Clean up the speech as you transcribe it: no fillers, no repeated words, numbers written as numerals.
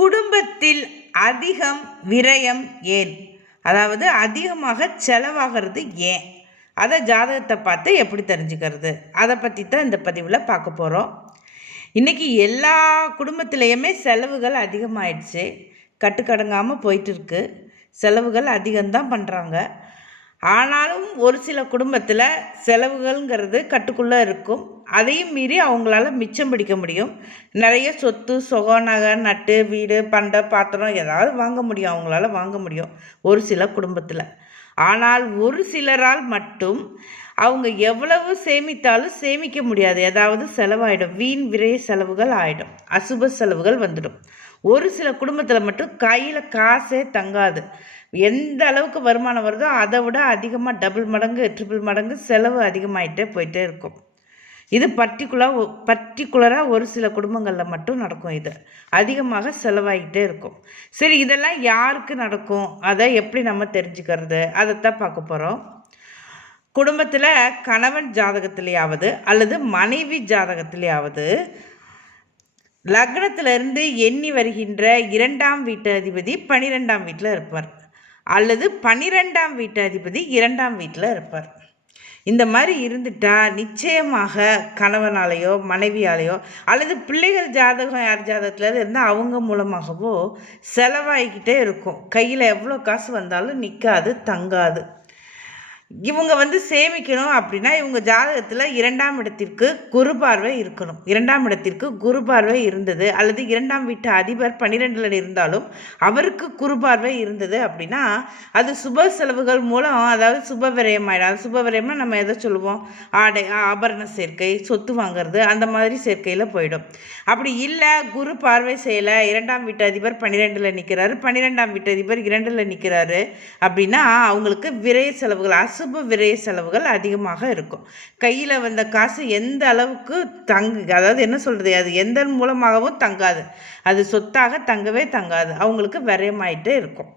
குடும்பத்தில் அதிகம் விரயம் ஏன்? அதாவது அதிகமாக செலவாகிறது ஏன்? அதை ஜாதகத்தை பார்த்து எப்படி தெரிஞ்சுக்கிறது? அதை பற்றி தான் இந்த பதிவில் பார்க்க போகிறோம். இன்றைக்கி எல்லா குடும்பத்திலையுமே செலவுகள் அதிகமாகிடுச்சு. கட்டுக்கடங்காமல் போயிட்டு இருக்கு. செலவுகள் அதிகம்தான் பண்ணுறாங்க. ஆனாலும் ஒரு சில குடும்பத்தில் செலவுகள்ங்கிறது கட்டுக்குள்ளே இருக்கும். அதையும் மீறி அவங்களால மிச்சம் பிடிக்க முடியும். நிறைய சொத்து சுகம் நகை நட்டு வீடு பண்டை பாத்திரம் ஏதாவது வாங்க முடியும், அவங்களால வாங்க முடியும் ஒரு சில குடும்பத்தில். ஆனால் ஒரு சிலரால் மட்டும் அவங்க எவ்வளவு சேமித்தாலும் சேமிக்க முடியாது. ஏதாவது செலவாயிடும், வீண் விரைய செலவுகள் ஆகிடும், அசுப செலவுகள் வந்துடும். ஒரு சில குடும்பத்தில் மட்டும் கையில் காசே தங்காது. எந்த அளவுக்கு வருமானம் வருதோ அதை விட அதிகமாக டபுள் மடங்கு ட்ரிபிள் மடங்கு செலவு அதிகமாகிட்டே போயிட்டே இருக்கும். இது பர்டிகுலராக ஒரு சில குடும்பங்களில் மட்டும் நடக்கும். இது அதிகமாக செலவாகிட்டே இருக்கும். சரி, இதெல்லாம் யாருக்கு நடக்கும், அதை எப்படி நம்ம தெரிஞ்சுக்கிறது, அதைத்தான் பார்க்க போகிறோம். குடும்பத்தில் கணவன் ஜாதகத்திலேயாவது அல்லது மனைவி ஜாதகத்திலேயாவது லக்னத்திலிருந்து எண்ணி வருகின்ற 2ஆம் வீட்டு அதிபதி 12ஆம் வீட்டில் இருப்பார், அல்லது 12ஆம் வீட்டு அதிபதி 2ஆம் வீட்டில் இருப்பார். இந்த மாதிரி இருந்துட்டால் நிச்சயமாக கணவனாலேயோ மனைவியாலேயோ அல்லது பிள்ளைகள் ஜாதகம் யார் ஜாதகத்தில் இருந்தால் அவங்க மூலமாகவோ செலவாகிக்கிட்டே இருக்கும். கையில் எவ்வளோ காசு வந்தாலும் நிற்காது, தங்காது. இவங்க சேமிக்கணும் அப்படின்னா இவங்க ஜாதகத்தில் 2ஆம் இடத்திற்கு குரு பார்வை இருக்கணும். 2ஆம் இடத்திற்கு குரு பார்வை இருந்தது, அல்லது 2ஆம் வீட்டு அதிபர் 12ல் இருந்தாலும் அவருக்கு குரு பார்வை இருந்தது அப்படின்னா அது சுப செலவுகள் மூலம், அதாவது சுப விரயமாயிடும். அது சுப விரயம்னா நம்ம எதை சொல்லுவோம், ஆடை ஆபரண சேர்க்கை, சொத்து வாங்கிறது, அந்த மாதிரி சேர்க்கையில் போயிடும். அப்படி இல்லை, குரு பார்வை செய்யலை, 2ஆம் வீட்டு அதிபர் 12ல் நிற்கிறாரு, 12ஆம் வீட்டு அதிபர் 2ல் நிற்கிறாரு அப்படின்னா அவங்களுக்கு விரய செலவுகள், அசுப விரய செலவுகள் அதிகமாக இருக்கும். கையில் வந்த காசு எந்த அளவுக்கு அதாவது என்ன சொல்கிறது, அது எந்த மூலமாகவும் தங்காது, அது சொத்தாக தங்கவே தங்காது, அவங்களுக்கு விரயமாயிட்டே இருக்கும்.